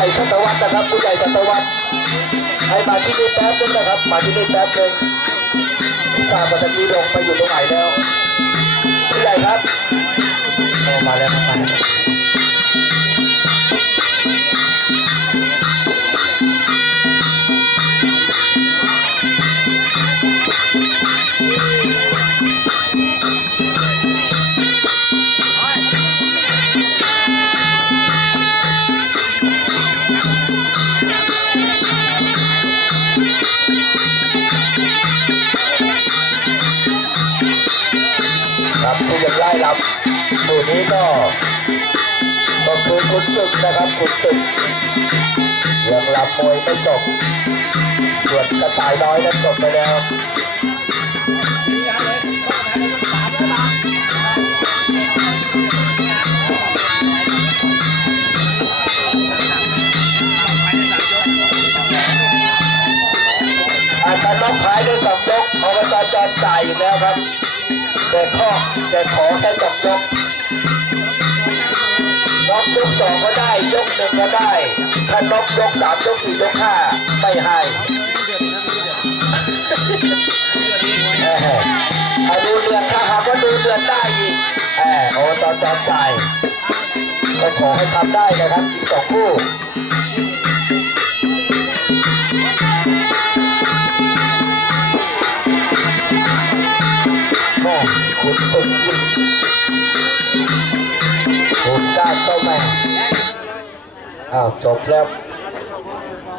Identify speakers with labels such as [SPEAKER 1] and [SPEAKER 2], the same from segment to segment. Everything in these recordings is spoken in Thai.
[SPEAKER 1] ญ่สัตวัฒน์นะครับผู้ใหญ่สัตวัฒน์ให้มาที่นี่แป๊บนึงนะครับ มาที่นี่แป๊บนึงทราบว่าตะกี้ลงไปอยู่ตรงไหนแล้วผู้ใหญ่ครับ นี้ก็ก็คือคุณศึกนะครับคุณศึกยังรับมวยไม่จบส่วนกระต่ายน้อยนั้นจบไปแล้วอาจารย์น้องขายได้สองยกอบจจอมจ่ายอีกแล้วครับ แต่ข้อแต่ขอแค่สองยกน็อกยกสองก็ได้ ยกหนึ่งก็ได้ ถ้าน็อกยกสามยกสี่ยกห้าไม่ให้เออเอาดูเดือนถ้าหากว่าดูเดือนได้อีกแอบโอ้ตอนจอมจ่ายก็ขอให้ทำได้นะครับอีกสองคู่ อ้าวจบแล้ว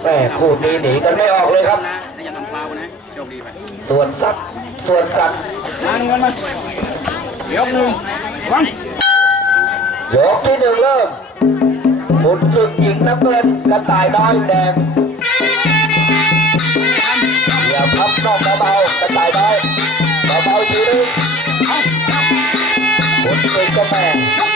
[SPEAKER 1] แม่คู่นี้หนีกันไม่ออกเลยครับ
[SPEAKER 2] นะอย่าทำฟาวนะโชคดีไป
[SPEAKER 1] ส่วนสัตว์ส่วนสัตว์
[SPEAKER 2] มาเงินมายกหนึ่งวัน
[SPEAKER 1] ยกที่หนึ่งเริ่มคุณศึกหญิงน้ำเงินกระต่ายน้อยแดงอย่าพับนอกเบาๆกระต่ายน้อยเบาๆทีนึงคุณศึกก็แม่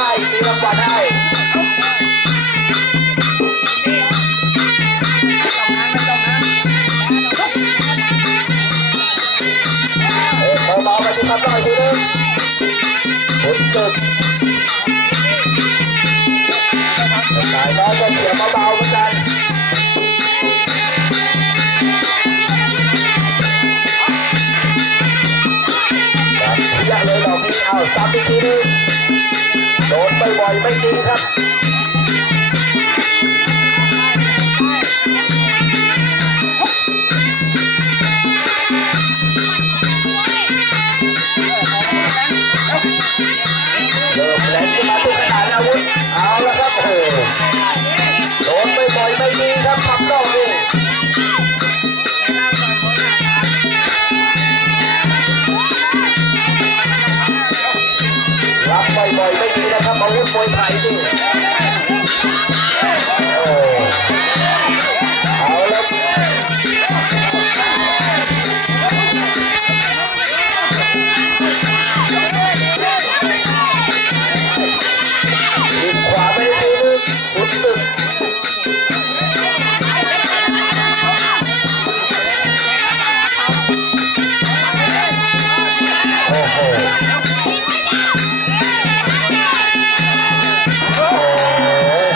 [SPEAKER 1] ได้มีรางวัลให้
[SPEAKER 2] ต้องงานไม่ต้องนะ
[SPEAKER 1] เอ้ยเบาๆไปที่คำน้อยทีนึงขุนศึกสายน้อยก็เสียเบาๆเหมือนกันแบบเพี้ยเลยดอกนี้เอาซ้ำอีกทีนึง บ่อยๆไม่ดีครับ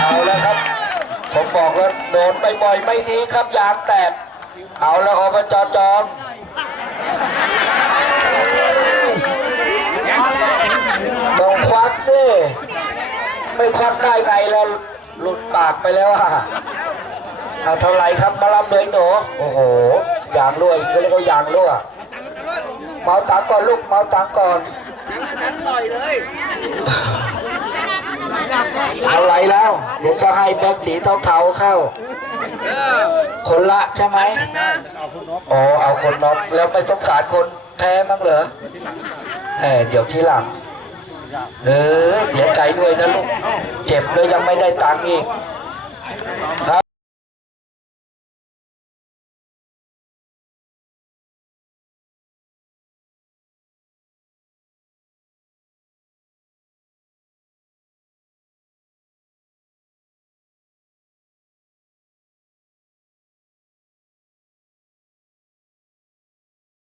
[SPEAKER 1] เอาแล้วครับ ผมบอกแล้วโดนไปบ่อยไม่ดีครับยางแตก เอาแล้วอบจจอมต้องควักสิไม่ควักได้ไงแล้วหลุดปากไปแล้วอะเอาเท่าไรครับมารับเลยหนูโอ้โหยางรั่วอีกก็เรียกว่ายางรั่ว เมาตังค์ก่อนลูกเมาตังค์ก่อน
[SPEAKER 2] ต่อยเลย
[SPEAKER 1] เอาไรแล้ว เดี๋ยวก็ให้แบงค์สีเทาๆเข้า คนละใช่ไหมอ๋อเอาคนน็อกแล้วไปสงสารคนแพ้มั้งเหรอแหมเดี๋ยวทีหลัง เออเสียใจด้วยนะลูก เจ็บเลยยังไม่ได้ตังค์อีกครับ